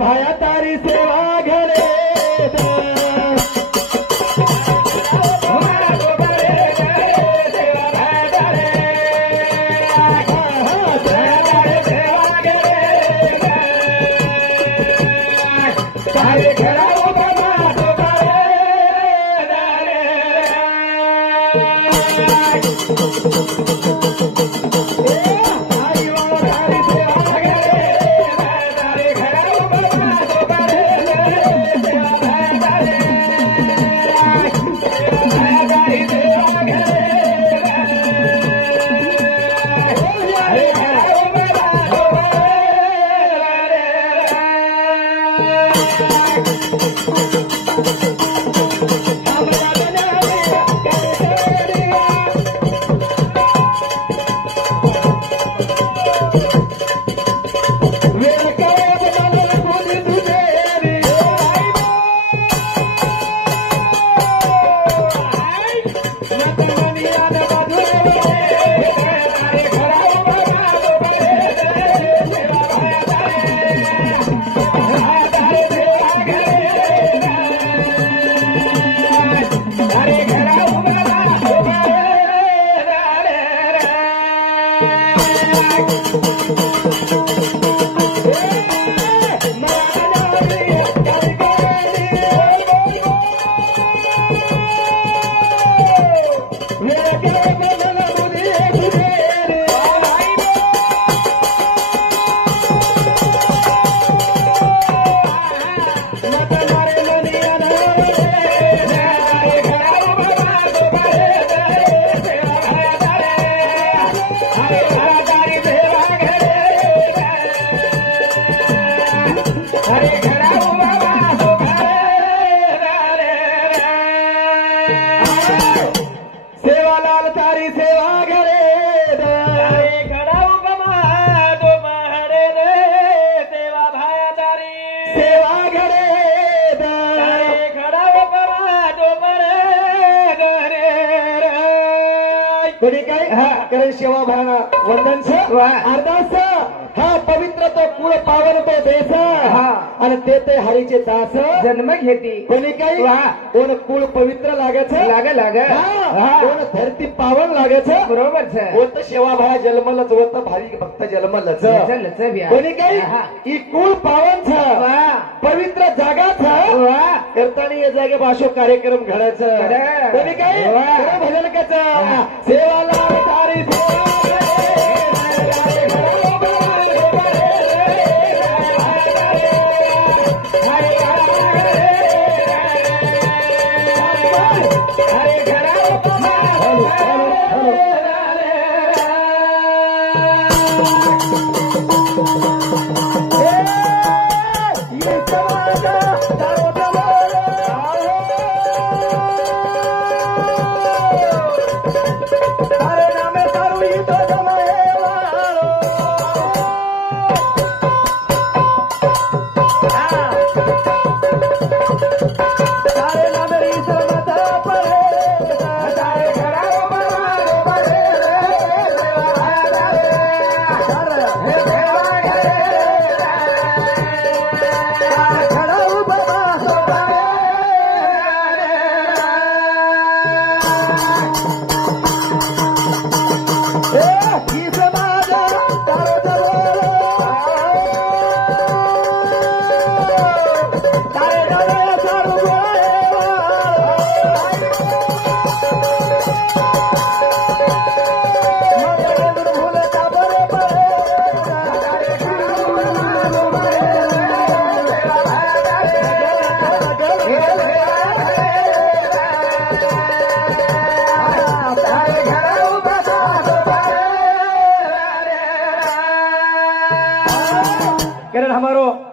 भाया तारी सेवा घरे सेवा भावना वंदन छ अरदास हा पवित्र तो कुळ पावन तो देश आणि ते हरीचे दास जन्म घेती कोणी काही कोण कुळ पवित्र लागत लाग कोण धरती पावन लागत बरोबर कोणतं सेवा भाया जन्मलच होत भारी भक्त जन्मलच कोणी काही ही कुळ पावन छ पवित्र जागा छ करताना या जागे भाषो कार्यक्रम घडायचं कोणी काही भजन कच सेवाला तारी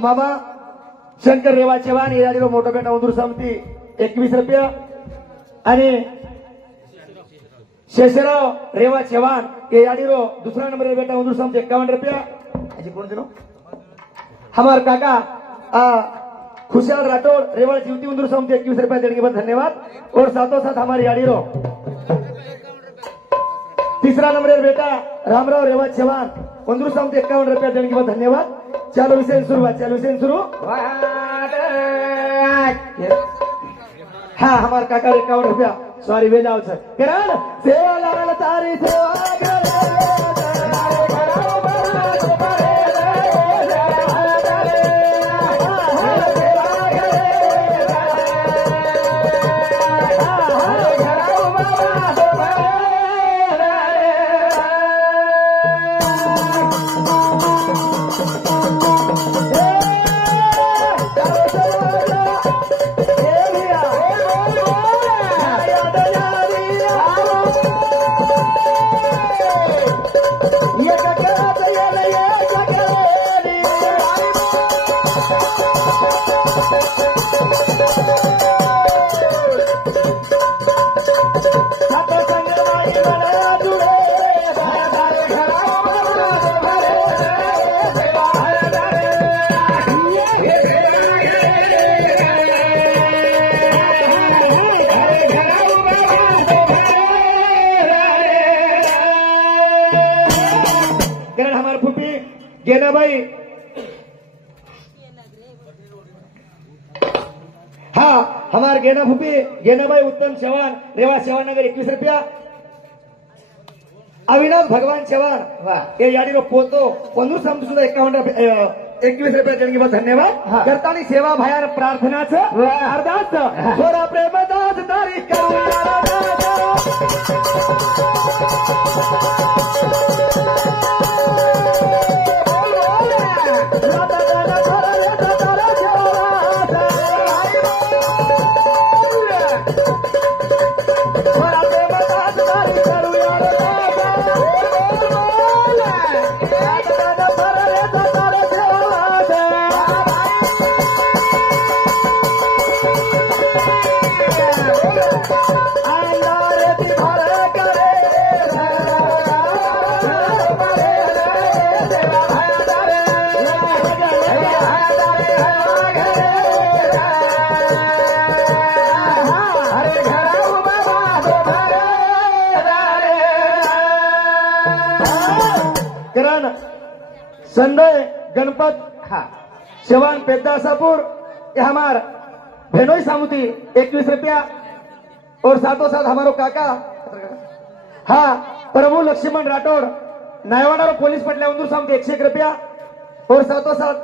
मामा शंकर रेवा चव्हाण येराडीरो मोठो बेटा उंदूर समिती 21 रुपया आणि शेषराव रेवा चव्हाण येराडीरो दूसरा नंबर बेटा उंदूर समिती 51 रुपया अजी कौन जनो हमार काका खुशहाल राठौड़ रेवा जीवती उंदूर समिती 21 रुपया देने के बाद धन्यवाद और साथों साथ हमारे याडीरो तीसरा नंबर बेटा रामराव रेवा चव्हाण उंदूर समिती 51 रुपया देने के बाद धन्यवाद। चालू से शुरू हाँ हमारे काका 51 रुपया सॉरी वे जाओ सर किरण सेवा लाल तारी सेवा गेना भाई हाँ हमारे गेना फूफी गेना भाई उत्तम चौहान रेवा चौहान नगर 21 रुपया अविनाश भगवान चव्हाण ये याडी पोतो 15 सुद्धा 21 रुपया देणगी बस धन्यवाद करता सेवा भयान प्रार्थनाचं अरदास थोडा प्रेमदास तारी संजय गणपत चव्हाण पेदासापुर ये हमार भेनोई सामुती 21 रुपया और साथों साथ हमारो काका हाँ प्रभु लक्ष्मण राठौड़ नायवाड़ा पुलिस पटल्या उंदूर सामुती 101 रुपया और साथों साथ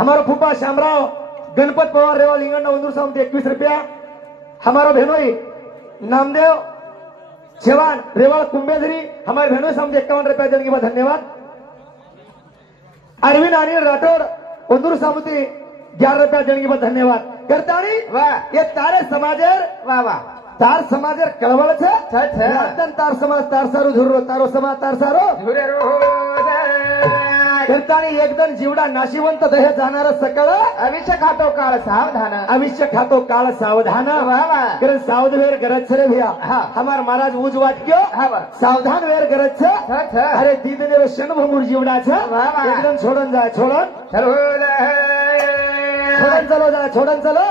हमारा फूफा श्यामराव गणपत पवार रेवा लिंगण उंदूर सामुती 21 रुपया हमारा भेनोई नामदेव चव्हाण रेवाड़ कुंभेधरी हमारे भेनोई सामुती 51 रुपया देने के बाद धन्यवाद अरविंद अनिल राठौड़ उंदूर सामुती 11 रुपया देने के बाद धन्यवाद करतानी ये तारे समाजेर वाह वाह तार समाजेर कळवळ तार समाज तार सारो झुरो तारो समाज तार सारो करतानी एकदम जीवडा नाशिवंत दहे जाणार सकळ अविष्य खातो काळ सावधान अविष्य खातो काळ सावधान कारण सावध वेर गरज रे भैया हमार महाराज उज वाक्य सावधान वेर गरज अरे दीदने क्षणभंगूर जीवडा एकदम छोडन जा छोडन चलो जा छोडन चलो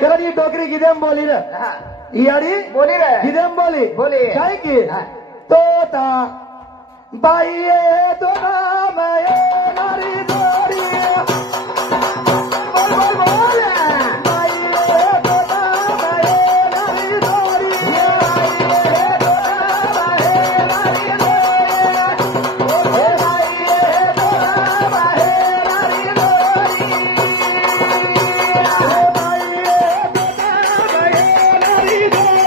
कारण ही डोकरी गिदेम बोली रे याडी बोली रे गिदेम बोली काय की तोता बाईये तो नाम नारी दोरी बोल बोल बाईये तो नाम नारी दोरी बाईये तो नाम नारी दोरी बाईये तो नाम नारी दोरी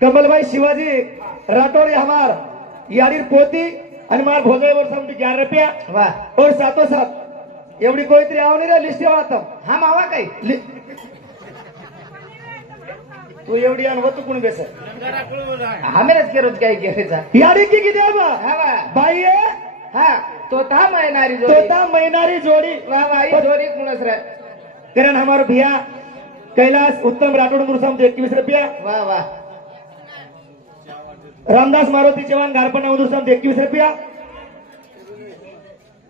कमलभाई शिवाजी राठौड़ हमार यारीर पोती आणि मार भोजळवर समजी 11 रुपया वाह और साथों साथ एवढी कोणतरी आव नाही रे लिस्ट आता हा मावा काही तू एवढी अनवत तू कोण बेस आम्हीच केरोत काय केरेचा याडी की किती आहे बा बाई हा तोता मैनारी जोडी वाह वाह जोडी कोणस रे कारण हमारो भिया कैलास उत्तम राठोड दुर्साम 21 रुपया. वाह वाह. रामदास मारुती चव्हाण गारपणा दुर्साम 21 रुपया.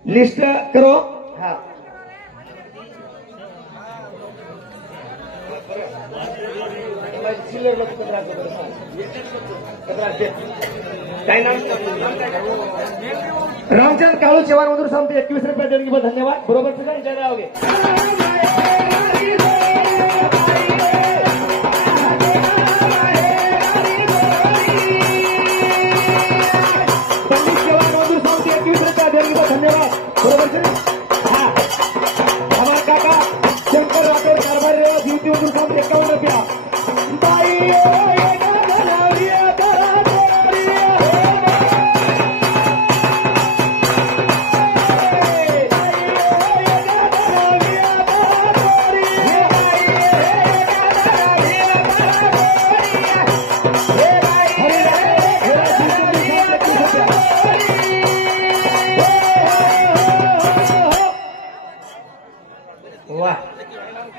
लिस्ट करो. हा. काय नाम? रामचंद्र काळू चव्हाण मधून सांगतो 21 रुपये देणगी. धन्यवाद. बरोबर तुझा जय रावगे. पंडित चव्हाण मधून सांगतो 21 रुपये देणगी. धन्यवाद. बरोबर हा. हमारा काका शंकर राठोड कारभार ड्यूटी मधून सांगतो 51 रुपया.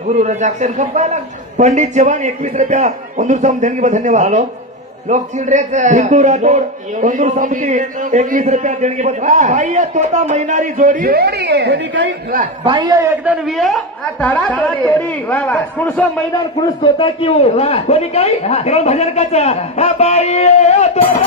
गुरु रजाक्षर खपायला. पंडित चव्हाण 21 रुपया उंदूर साम देणगी. धन्यवाद. हॅलो लोक चिडरेच हिंदू राठोड उंदूर समिती 21 रुपया देणगी. बाह्य तोता मैनारी जोडी कोणी काही बाह्य एकदम विय तडा तोडी कुणसो मैदान कुणस तोता की हो कोणी काही भजन काचा बाह्य तोता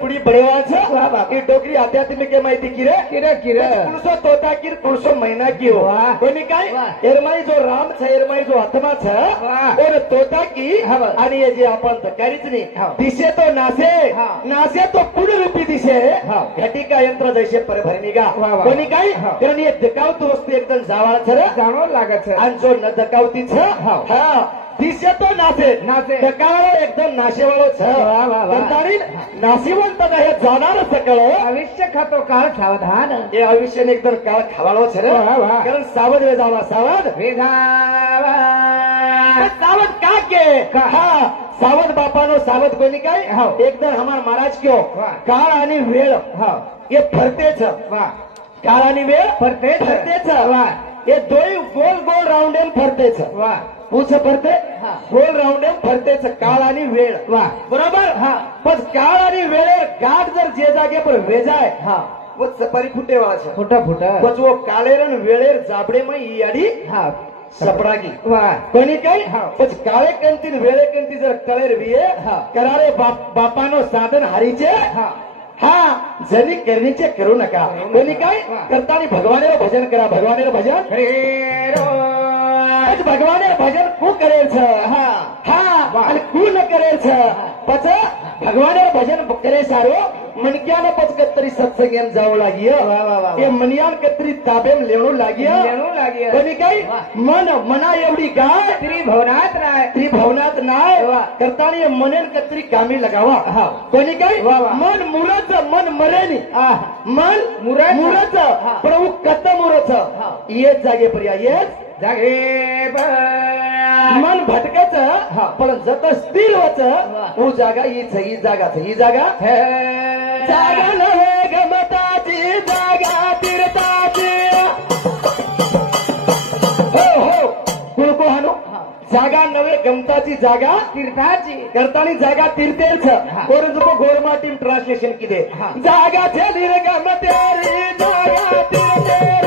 पुढी बरेवाच की डोकरी आध्यात्मिक माहिती किरे किरे किरे कुणसो तोता किर कुणसो मैना की हो कोणी काय एरमाई जो राम छ एरमाई जो आत्मा छ और तोता की आणि हे जे आपण काहीच नाही दिशे तो नासे नासे तो पुढे रूपी दिशे घटिका यंत्र जैसे परभरणी गा कोणी काय कारण हे दकावतो वस्तू एकदम जावाळ छ जाणव लागत आणि जो न दकावती छ हा दिशे तो नासे नासे दकाळ एकदम नाशेवाळो छ नाशिवंत हे जाणार सकळ आयुष्य खातो काळ सावधान हे आयुष्याने एकदम काळ खावाळो छ कारण सावध वेजावा सावध वेजावा सावध का के हा सावध बापानो सावध कोणी काय एकदम हमार महाराज क्यों काळ आणि वेळ हे फरतेच काळ आणि वेळ फरतेच ये दोई गोल गोल राऊंड एम फरतेच पूछ फरते गोल राऊंड एम फरतेच काळ आणि वेळ बरोबर पण काळ आणि वेळेवर गाठ जर जे जागे पर वेजाय वो सपारी फुटे वाला छे फुटा फुटा पछ वो काळेर आणि वेळेर जाबडे में ई आडी सपडागी कोणी काय पछ काळे कंतीन वेळे कंती जर कळेर विये करारे बापानो साधन हारीचे हा जनी करणीचे करू नका कोणी काय करतानी भगवानेर भजन करा भगवानेर भजन भगवानेर भजन कु करेल छ आणि कु न करेल छ पछ भगवानेर भजन करे सारो मनक्याने पछ कतरी सत्संग एम जावं लागिय એ મનિયાન કતરી તાબેમ લેણું લાગ્યા કોની કઈ મન મના એવડી ગાય ત્રિભવનાથ નાય કરતાણી મનેન કતરી કામી લગાવા કોની કઈ મન મુરત મન મરેની મન મુરત પ્રભુ કત મુરત ये जागे पर्या ये जागे मन भटकच पण जत स्थिर वच वो जागा ही जागा जागा नव्हे गमताची जागा तीर्थाची हो हो कुळको हानो जागा नव्हे गमताची जागा तीर्थाची करतानी जागा तीर्थेच कोण जो गोरमा टीम ट्रान्सलेशन किदे जागा छे निर्गम तेरी जागा तीर्थेरी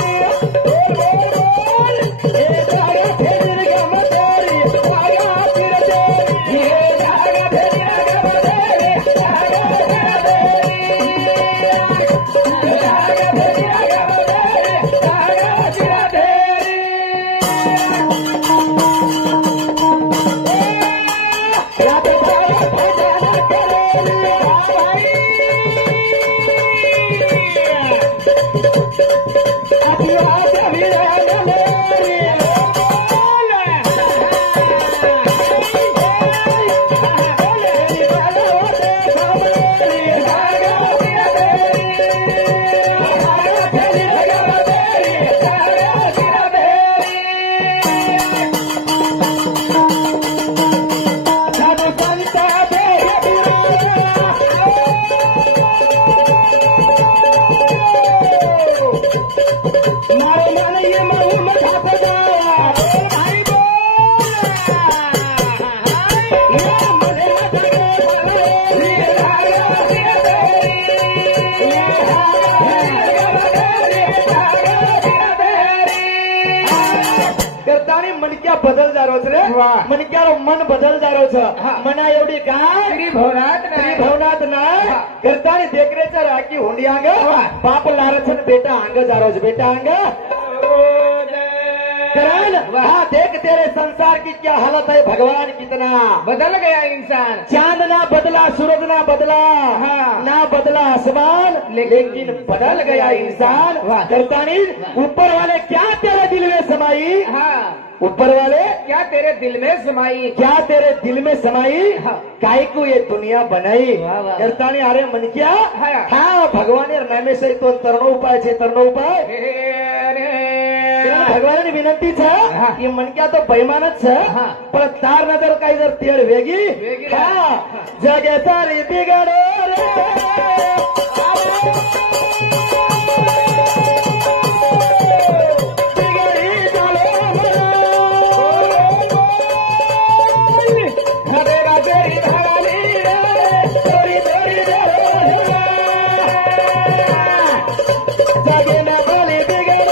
करता आणि मनक्या बदल जारोच रे वा. मनक्यारो मन बदल जारोच मना एवढी काय त्रिभुवनात नाही. भवनात ना हा. करता आणि देखरेचा राखी होंडी अंग वा. बाप लारछन बेटा अंग जारोच बेटा अंग करण हाँ देख तेरे संसार की क्या हालत है भगवान कितना बदल गया इंसान. चांद ना बदला सूरज ना बदला हाँ. ना बदला आसमान लेकिन बदल गया इंसान वाह. करता नहीं ऊपर वाले क्या तेरे दिल में समाई हाँ. ऊपर वाले क्या तेरे दिल में समाई. क्या तेरे दिल में समाई हाँ. काय को ये दुनिया बनाई वाह, वाह. करता नहीं अरे मन क्या हाँ. हाँ भगवान नामे से तो तरणो उपाय છે તરનો ઉપાય ભગવાનની વિનંતી છે હા. એ મનક્યા તો બેમાન જ છે હા. પણ તાર નજર કઈ જર તેડ વેગી વેગી હા જગે તારી બિગડો રે બિગડી ચાલો હરે રાજેરી ધરાલી રે દોરી દોરી રે જગે ના બોલી બિગડે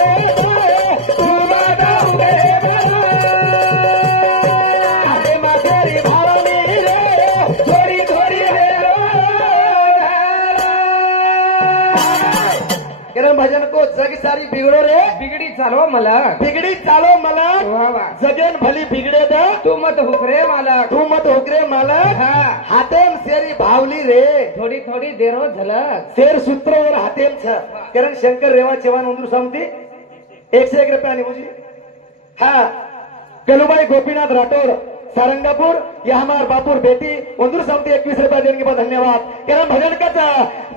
भजन को जग सारी बिगड़ो रे बिगड़ी चालो मलक. बिगड़ी चालो मलक वाह वाह. जगन भली बिगड़े द तू मत हुकरे मालक. तू मत होकरे मालक हाँ. हातेम शेरी भावली रे थोडी थोडी देरो झलक. शेर सूत्र और हातेम छ कारण शंकर रेवा चव्हाण उंदूर सांगती 101 रुपया मुझे हाँ कलुबाई गोपीनाथ राठौर सारंगापुर या हमार बापुर बेटी उंदूर सांगती 21 रुपया देने के बाद धन्यवाद कारण भजन का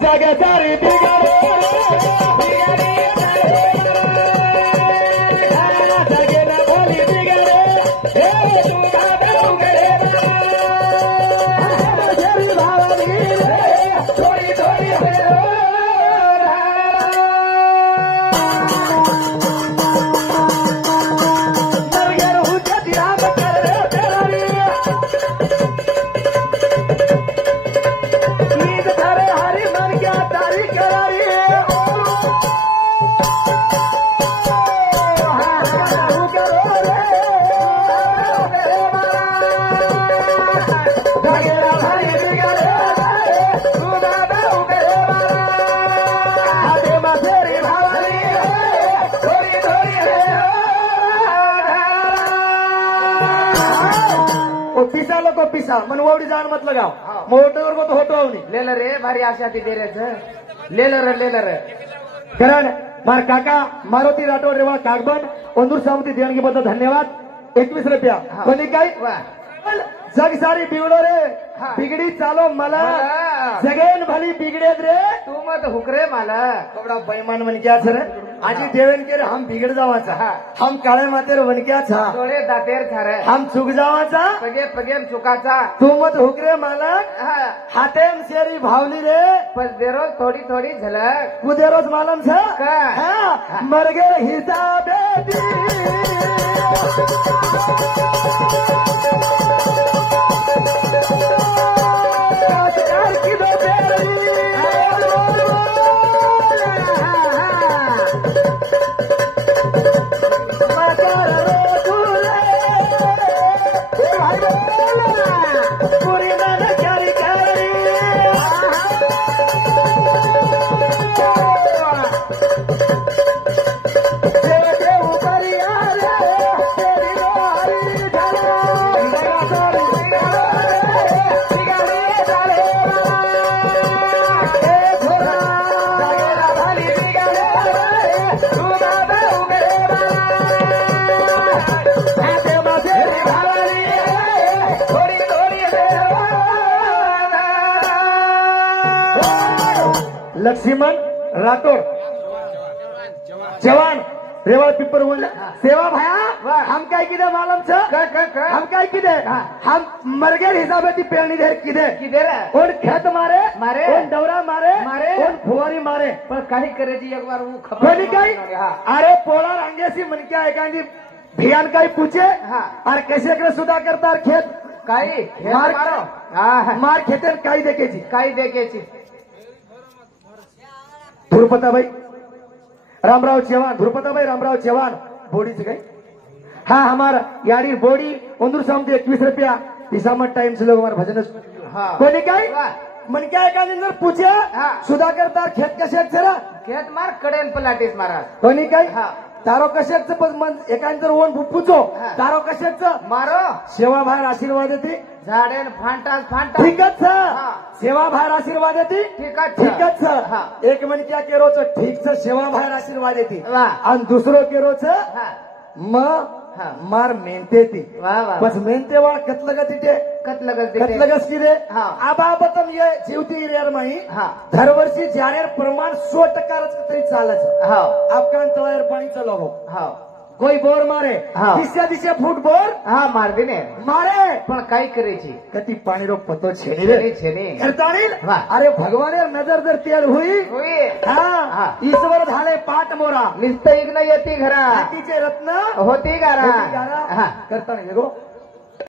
जागे सारी बिगड़ो जगे ना बोली बिगड़े हे तू गावे उगड़े भावनी रे थोड़ी थोड़ी हरी मन क्या तारी करारी पिसा लोक पिसा मनवावडी जाण मत लगाव मोटर को तो होतो आवनी लेलं रे भारी आशा ती देरेच. लेलं रे. कारण मार काका मारुती राठोड रेवा कागबन उंदूर सावंती देणगी बद्दल धन्यवाद 21 रुपया कोणी काय वाह. जग सारी बिगडो रे हाँ. बिगडी चालो मला मला. जगेन भली बिगडेत रे तू मत हुकरे मालक. थोड़ा बेईमान मन क्या सर आजी देवेन के रे हम बिगड़ जावाचा हाँ. हम काळे मातेर वन क्या छा डोळे दातेर थारे. हम चुक जावाचा पगे पगेम चुकाचा. तू मत हुकरे मालक हाँ. हातेम शेरी भावली रे पण देरोज थोडी थोडी झलक. कुदेरोज मालम छ का? हाँ, मरगे हिसाबे दी आजकाल की दो तेरी मकर रो दूले पूरी मन करी करी तेरे ऊपर यार तेरी लोहारी ढालो लक्ष्मण राठोड जवान रेवाड़ पिपर सेवा भाया वाह. हम काय किदे मालूम छ हम काय किदे हम मरगेर हिसाबे ती पेरणी दे किदे किदे रे. कोण खेत मारे मारे. कोण दौरा मारे मारे. कोण फुवारी मारे पण काही करायची एक बार वो खबर. कोणी काय हा. अरे पोळा रांगेसी मनक्या एकांदी भियान काय पूछे हा. और कैसे करे सुधा करता खेत काही मार मारो. हा. मार खेते काही देखेची काही देखेची. धुरपताबाई रामराव चव्हाण धुरपताबाई रामराव चव्हाण बोडीचे काय हाँ हमारा यारी बोडी उंदूर सामने 21 रुपया पिसामत टाइम से लोग हमारे भजन हाँ कोणी काय वाह. मन काय का अंदर पूछा हाँ. सुधाकर तार खेत कशात सरा खेत मार कडेन पलाटीस महाराज कोणी काय हा. तारो कशाच पण मन एकांतर ओन पूछो हा. तारो कशाच मारो सेवा बाहेर आशीर्वाद येते झाडेन फांटास फांटा ठीकच हा. सेवा बाहेर आशीर्वाद येते ठीकच हा. एक मन क्या केरोच ठीक सेवा बाहेर आशीर्वाद येते वाह. आणि दुसरो केरोच हा. मग हा. मार मेहनते ती वाह वाह बस मेहनते वाळ कतलग तिथे कतलगस की रे हा. आबाबतम ये जीवती रेर माही हा. दरवर्षी जानेर प्रमाण 100% तरी चालच हा आपका तळावर पाणी चालव हा कोई बोर मारे हा. दिशा फूट बोर हा मार दे ने मारे पण काय करायची कती पाणी रो पतो छेनी रे छेने करतानी वाह. अरे भगवाने नजर जर तेल हुई होई हा हा. ईश्वर झाले पाठ मोरा नुसतं इग्न येते घरा हातीचे रत्न होती घरा होती गारा. हा करताना हे गो